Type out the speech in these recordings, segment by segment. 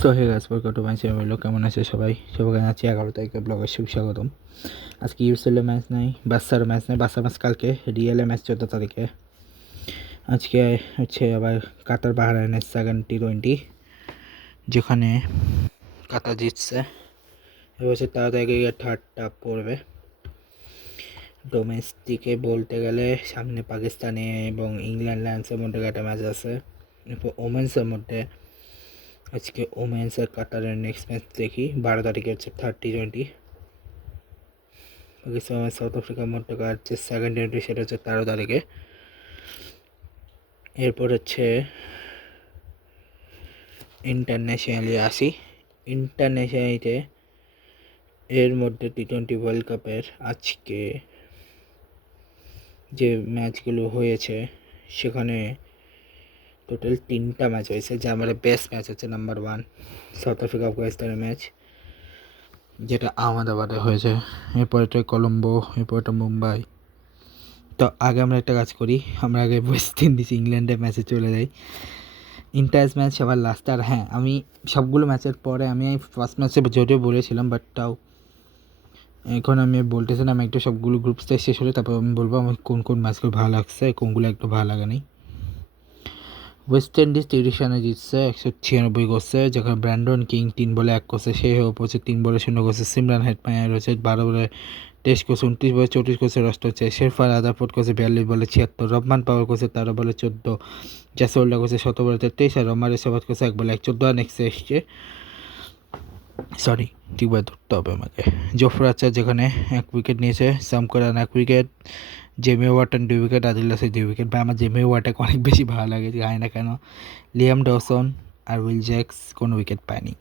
So hey guys, welcome to my channel. কেমন আছে সবাই? সবাইকে জানাচ্ছি 11 তারিখে ব্লগের সুস্বাগতম। আজকে ইউসিএলের ম্যাচ নাই, বার্সার ম্যাচ কালকে, রিয়ালের ম্যাচ 14 তারিখে। আজকে হচ্ছে আবার কাতার বাহরাইনের সেকেন্ড T20, যেখানে কাতার জিতছে। এবছর 13 তারিখে থার্ডটা পড়বে। ডোমেস্টিকে বলতে গেলে সামনে পাকিস্তানে এবং ইংল্যান্ড লায়ন্সের মধ্যে একটা ম্যাচ আছে। ওমেন্সের মধ্যে আজকে ওমেন্স আর কাতারের নেক্সট ম্যাচ দেখি। 12 তারিখে হচ্ছে থার্ড T20। পাকিস্তান সাউথ আফ্রিকার মধ্যে হচ্ছে সেকেন্ড T20, সেটা হচ্ছে 13 তারিখে। এরপর হচ্ছে ইন্টারন্যাশনালি আসি। ইন্টারন্যাশনালিতে এর মধ্যে T20 ওয়ার্ল্ড কাপের আজকে যে ম্যাচগুলো হয়েছে সেখানে টোটাল 3টা ম্যাচ হয়েছে। যা আমার বেস্ট ম্যাচ হচ্ছে নাম্বার 1 সাউথ আফ্রিকা আফগানিস্তানের ম্যাচ, যেটা আহমেদাবাদে হয়েছে। এরপরটা কলম্বো, এরপরটা মুম্বাই। তো আগে আমরা একটা কাজ করি, আমরা আগে ওয়েস্ট ইন্ডিজ ইংল্যান্ডের ম্যাচে চলে যাই। ইন্টার ম্যাচ সবার লাস্ট। আর হ্যাঁ, আমি সবগুলো ম্যাচের পরে আমি ফার্স্ট ম্যাচে যদিও বলেছিলাম, বাট তাও এখন আমি বলতেছিলাম একটু সবগুলো গ্রুপ স্টেজ শেষ হলে তারপর আমি বলবো আমার কোন কোন ম্যাচগুলো ভালো লাগছে, কোনগুলো একটু ভালো লাগেনি। ওয়েস্ট ইন্ডিজ 30 রানে জিতছে, 196 করছে, যেখানে ব্র্যান্ডন কিং 3 বলে 1 করছে, সে হচ্ছে 3 বলে 0 করছে। সিমরান হেটমায়ার রয়েছে 12 বলে 23 করছে, 29 বলে 34 করছে রস্ট হচ্ছে। শেরফা রাদারফোর্ড করছে 42 বলে 76, রহমান পাওয়ার করছে 13 বলে 14, জাসওয়াল্ডা করছে 17 বলে 33, আর রমার এসাবাদ করছে 1 বলে 14 রান এসছে। সরি, ঠিকভাবে ধরতে হবে আমাকে। জফর আচার যেখানে 1 উইকেট নিয়েছে, Sam Curran 1 wicket, Jamie Overton 2 wicket, Adil Rashid 2 wicket. ভাই আমার জেমি ওয়াটনকে অনেক বেশি ভালো লাগে, জানি না কেন। লিয়াম ডসন আর উইল জ্যাক্স কোনো উইকেট পায়নি।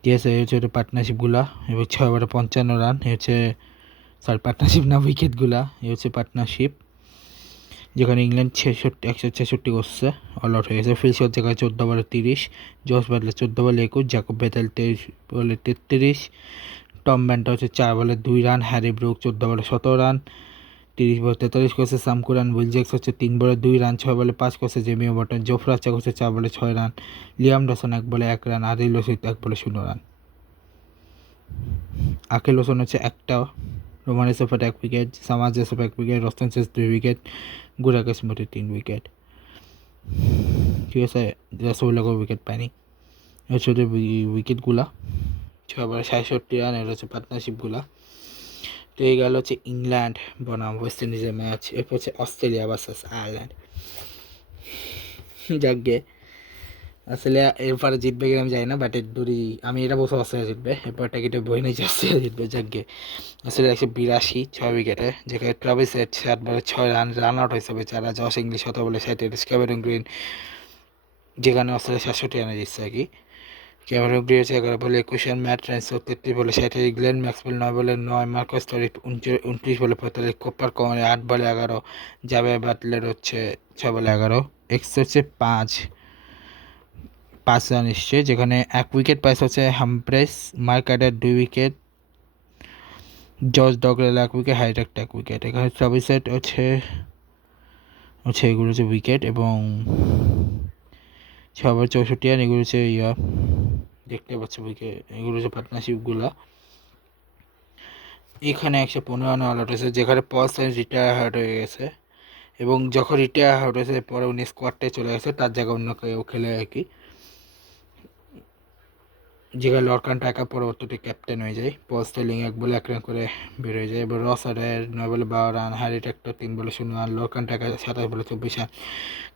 ঠিক আছে, এই হচ্ছে পার্টনারশিপগুলা। এবং 6 ওভারে 55 রান, এ হচ্ছে পার্টনারশিপ না উইকেটগুলা, এ হচ্ছে পার্টনারশিপ। যেখানে ইংল্যান্ড 166 করছে, অল আউট হয়ে গেছে। ফিলশট যেখানে 14 বলে 30, জস বাটলার 14 বলে 21, জ্যাকব বেথেল 23 বলে 33, টম ব্যান্টা হচ্ছে 4 বলে 2 রান, হ্যারি ব্রুক 14 বলে 17 রান, 30 বলে 43 করছে। সামকুরান উইলজেক্স হচ্ছে 3 বলে 2 রান, 6 বলে 5 করছে। জেমি ওয়াটন, জোফরা আর্চার করছে 4 বলে 6 রান, লিয়াম ডসন 1 বলে 1 রান, আদিল রশিদ 1 বলে 0 রান। আকিল হোসেন হচ্ছে 1টা, রোমান এসেফাট 1 উইকেট, সামাজ এসেফ 1 উইকেট, রস্তান শেষ 2 উইকেট, গুরাকাস মোটে 3 উইকেট। ঠিক আছে, রাসৌল্লাহ উইকেট পায়নি। হচ্ছে ওদের উইকেটগুলা 6 বলে 67 রান। এটা হচ্ছে পার্টনারশিপগুলা। তো এই গেল হচ্ছে ইংল্যান্ড বনাম ওয়েস্ট ইন্ডিজের ম্যাচ। এরপর হচ্ছে অস্ট্রেলিয়া ভার্সেস আয়ারল্যান্ড। যাকে আসলে এরপরে জিতবে কিনা আমি জানি না, বাট দূরি আমি এটা বছর অস্ট্রেলিয়া জিতবে। এরপর টিকিটে বই নিয়েছি অস্ট্রেলিয়া জিতবে। যাকে অস্ট্রেলিয়া 182, 6 উইকেটে, যেখানে ট্রাভিস হেড 7 বলে 6 রান, রান আউট হয়েছে বেচারা। জশ ইংলিশ 17 বলে 37, ক্যামেরন গ্রিন, যেখানে অস্ট্রেলিয়া 67 রানে জিতছে আর কি। ক্যামেরন গ্রিন হচ্ছে 11 বলে 21 রান, ম্যাট রাইন্স 33 বলে 37, গ্লেন ম্যাক্সওয়েল 9 বলে 9, মার্কাস স্টোরিস 29 বলে 45, কোপার কমনে 8 বলে 11, জাভে বাটলার হচ্ছে 6 বলে 11, এক্স হচ্ছে 5 রান এসছে। যেখানে 1 উইকেট পাইছে হচ্ছে Humphreys, Mark Adair 2 wicket, George Dockrell 1 wicket, হাইটেক্ট 1 উইকেট। এখানে ট্রাভিস হেড হচ্ছে এগুলো হচ্ছে উইকেট, এবং 6 ওভার 64 রান। এগুলো হচ্ছে দেখতে পাচ্ছি উইকেট, এগুলো হচ্ছে পার্টনারশিপগুলো। এখানে 115 রানে অল আউট হয়েছে, যেখানে পল সাইন্স রিটায়ার হয়ে গেছে, এবং যখন রিটায়ার আউট হয়েছে পরে উনি স্কোয়াডটায় চলে গেছে, তার জায়গায় অন্য কেউ খেলে আর কি। যেখানে লরকান টাকা পরবর্তীতে ক্যাপ্টেন হয়ে যায়। পল স্টেলিং 1 বলে 1 রান করে বের হয়ে যায়। এবার রস আডার 9 বলে 12 রান, হ্যারি টেক্টর 3 বলে 0 রান, লরকান টাকা 27 বলে 24 রান,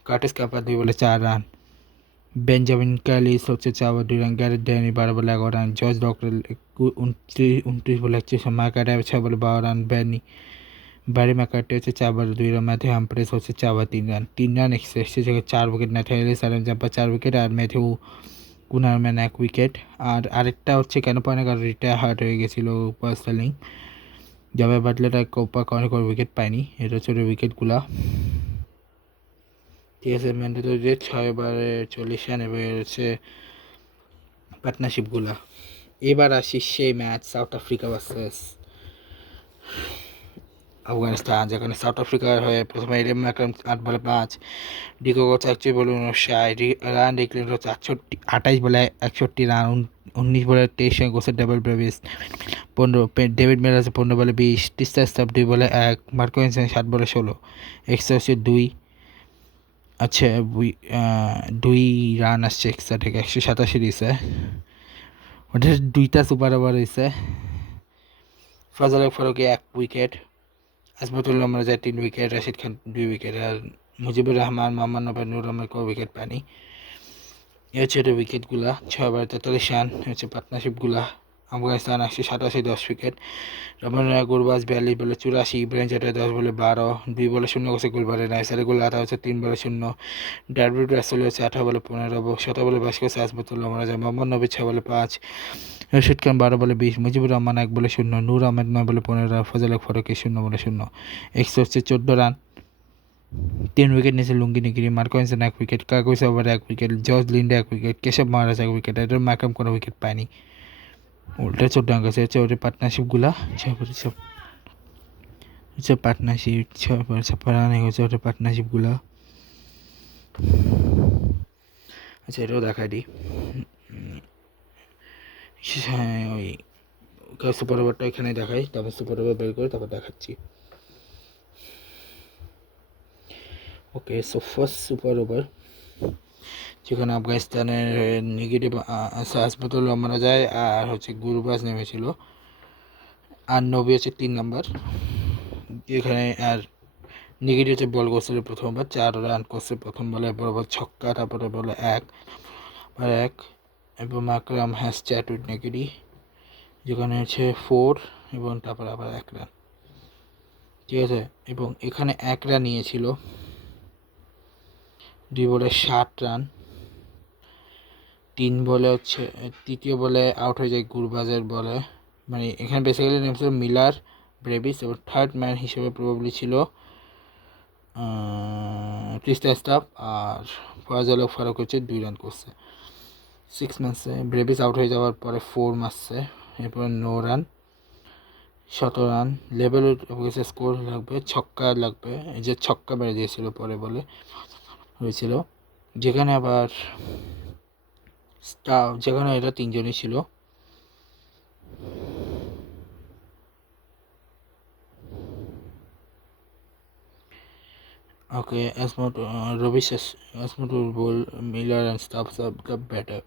কার্টিস কাপার 2 বলে 4 রান, বেঞ্জামিন ক্যালিস হচ্ছে 4 বলে 2 রান, গ্যারেট ড্যানি 12 বলে 11 রান, জর্জ ডকরেল 29 বলে 31 রান, মার্ক অ্যাডার 6 বলে 12 রান, ব্যারি ম্যাকার্টি হচ্ছে 4 বলে 2 রান, ম্যাথিউ হামপ্রেস হচ্ছে 4 বলে 3 রান। 3 রান এসেছে, জায়গায় 4 উইকেট, ন্যাথানিয়েল জাম্পার 4 উইকেট, আর ম্যাথিউ কুনারম্যান 1 উইকেট। আর আরেকটা হচ্ছে কেন পায় না, কারণ রিটায়ার হার্ট হয়ে গেছিলো পার্সেলিং। যাবে বাটলার কোপা অনেক উইকেট পায়নি। এটা হচ্ছে উইকেটগুলা। ঠিক আছে, ম্যান্ডেটরি 6 ওভারে 40 রান। এবার হচ্ছে পার্টনারশিপগুলা। এবার আসি সেই match, south Africa versus Afghanistan, যেখানে সাউথ আফ্রিকার হয়ে প্রথমে এডেন ম্যাকরাম 8 বলে 5, ডিকো করছে 41 বলে 59 রান, ডিক্লেন হচ্ছে 28 বলে 61 রান, 19 বলে 23 রান করছে ডেভিড ব্রেভিস, 15 ডেভিড মিলার 15 বলে 20, টিস্টা স্টাফ 2 বলে 1, মার্কো এনসন 7 বলে 16, এক্সট্রা হচ্ছে 2, আচ্ছা 2 রান আসছে এক্সট্রা থেকে 187 দিয়েছে, ওটা 2টা সুপার ওভার হয়েছে। ফজল ফারুকি 1 উইকেট, আজমতুল্লাহ আমরা যায় 3 উইকেট, রাশিদ খান 2 উইকেট, আর মুজিবুর রহমান, মোহাম্মদ নবাব, নুর রহমান কোনো উইকেট পায়নি। এই হচ্ছে এটা উইকেটগুলা, 6 ওভারে 43 রান হচ্ছে পার্টনারশিপগুলা। আফগানিস্তান 187, 10 উইকেট, রহমান গুরবাজ 42 বলে 84, ইব্রাহিম চাটা 10 বলে 12, 2 বলে 0 করছে গুলবারে, নাইসারে গুল আটা হচ্ছে 3 বলে 0, ডারবিট রাসেল হচ্ছে 18 বলে 15, 17 বলে 22 করছে আজমতুল্লাহ আমরা যায়, মোহাম্মদ নবী 6 বলে 5, রশিদ খান 12 বলে 20, মুজিবুর রহমান 1 বলে 0, নূর আহমেদ 9 বলে 15, ফজল ফারুকি 0 বলে 0, এক্স হচ্ছে 14 রান, 3 উইকেট নিয়েছে লুঙ্গি নিগিরি, মার্কো এনসন 1 উইকেট, কাকুইস ওভারে 1 wicket, George Linde 1 wicket, Keshav Maharaj 1 wicket, এটার ম্যাকরাম কোনো উইকেট পায়নি। উল্টা 14 রান গেছে হচ্ছে ওদের পার্টনারশিপগুলা, সব হচ্ছে পার্টনারশিপ 6 রান হচ্ছে ওদের পার্টনারশিপগুলা। আচ্ছা এটাও দেখাই দিই, হ্যাঁ ওই সুপার ওভারটা এখানে দেখাই, তারপর সুপার ওভার বের করে তারপর দেখাচ্ছি। ওকে, সো ফার্স্ট সুপার ওভার যেখানে আফগানিস্তানের নেগেটিভ আজমতুল্লাহ মারা যায়, আর হচ্ছে গুরবাজ নেমেছিল, আর নবী হচ্ছে 3 নাম্বার, এখানে আর নেগেটিভ হচ্ছে বল করছিল প্রথমবার, 4 রান করছে প্রথম বলে, বরাবর ছক্কা, তারপরে বলে 1 এবং মাকরাম হ্যাজ 4 উইথ নেগেটিভ, যেখানে হচ্ছে 4 এবং তারপরে আবার 1 রান, ঠিক আছে। এবং এখানে 1 রান নিয়েছিল, 2 বলে 60 রান, 3 বলে হচ্ছে তৃতীয় বলে আউট হয়ে যায় গুরবাজের বলে, মানে এখানে বেসিক্যালি নেম ছিল মিলার, ব্রেভিস, এবং থার্ড ম্যান হিসেবে প্রবাবলি ছিল টিস্টা স্টাফ, আর ফজল ফারুক হচ্ছে 2 রান করছে 6 মারছে, ব্রেভিস আউট হয়ে যাওয়ার পরে 4 মারছে, এরপরে 9 রান, 17 রান, লেভেল স্কোর লাগবে, ছক্কা লাগবে, এই যে ছক্কা বেড়ে দিয়েছিল পরে বলে হয়েছিল, যেখানে আবার যেখানে এটা 3 জনই ছিল, okay, Robish Asmut will bowl Miller and stops up the batter.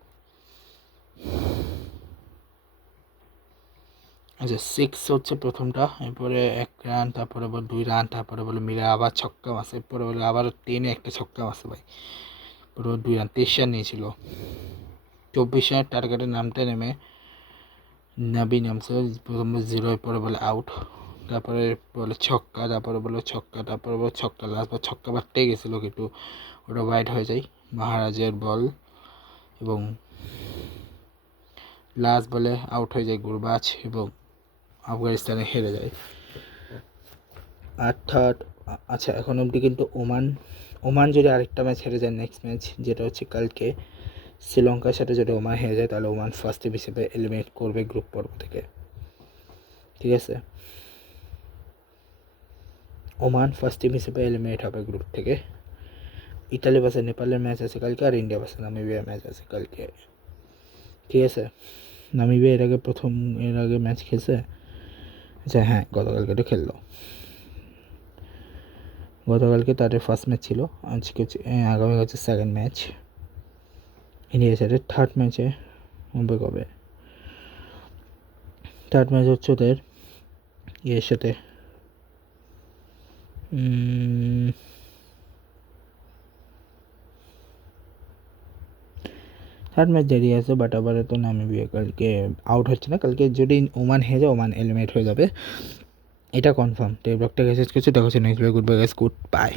আচ্ছা 6 হচ্ছে প্রথমটা, এরপরে 1 রান, তারপরে বল 2 রান, তারপরে বলে মিলার আবার ছক্কা মারছে, এরপরে বলে আবার টেনে একটা ছক্কা মারছে ভাই, পুরো 2 রান, 23 রান নিয়েছিল, 24 রানের টার্গেটের নামতে নেমে নাবি নামছে প্রথম 0, পরে বলে আউট, তারপরে বলে ছক্কা, তারপরে বলে ছক্কা, তারপরে বলে ছক্কা, লাস্ট বার ছক্কা বারটাই গেছিলো কিন্তু ওটা ওয়াইড হয়ে যায়, মহারাজের বল, এবং লাস্ট বলে আউট হয়ে যায় গুরবাজ, এবং আফগানিস্তানে হেরে যায়। আর থার্ড, আচ্ছা এখন অবধি কিন্তু ওমান যদি আরেকটা ম্যাচ হেরে যায় নেক্সট ম্যাচ, যেটা হচ্ছে কালকে শ্রীলঙ্কার সাথে যদি ওমান হেরে যায়, তাহলে ওমান ফার্স্ট টিম হিসেবে এলিমিনেট করবে গ্রুপ পর্ব থেকে, ঠিক আছে। ওমান ফার্স্ট টিম হিসেবে এলিমিনেট হবে গ্রুপ থেকে। ইতালি ভার্সেস নেপালের ম্যাচ আছে কালকে, আর ইন্ডিয়া ভার্সেস নামিবিয়ার ম্যাচ আছে কালকে, ঠিক আছে। নামিবিয়া এর আগে ম্যাচ খেলছে, আচ্ছা হ্যাঁ গতকালকে তো খেললো, গতকালকে তাদের ফার্স্ট ম্যাচ ছিল, আজকে হচ্ছে আগামী হচ্ছে সেকেন্ড ম্যাচ, ইন্ডিয়ার সাথে থার্ড ম্যাচে হবে কবে, থার্ড ম্যাচ হচ্ছে ওদের ইয়ের সাথে থার্ড ম্যাচ দেরি আছে, বাট আবার তো নামিবিয়া কালকে আউট হচ্ছে না, কালকে যদি ওমান হেরে যায় ওমান এলিমিনেট হয়ে যাবে, এটা কনফার্ম। তো এই ব্লগটা মেসেজ করছি, দেখা হচ্ছে next blog, good bye guys, good bye.